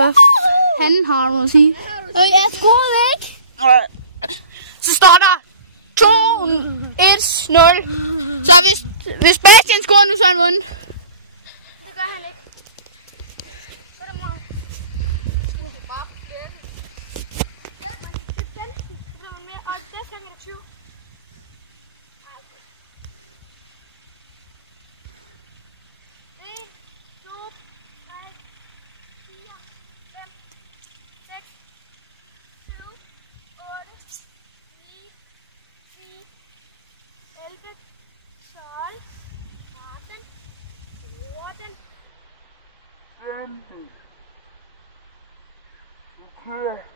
Hvad fanden har du at sige? Jeg scorede ikke. Så står der 2-1-0. Så hvis Bastian scorer nu, så er han vundet. Det gør han ikke. Så det må han. Det er bare flere. Det er 15. Så bliver man mere. Og næste gang er det 20. Okay.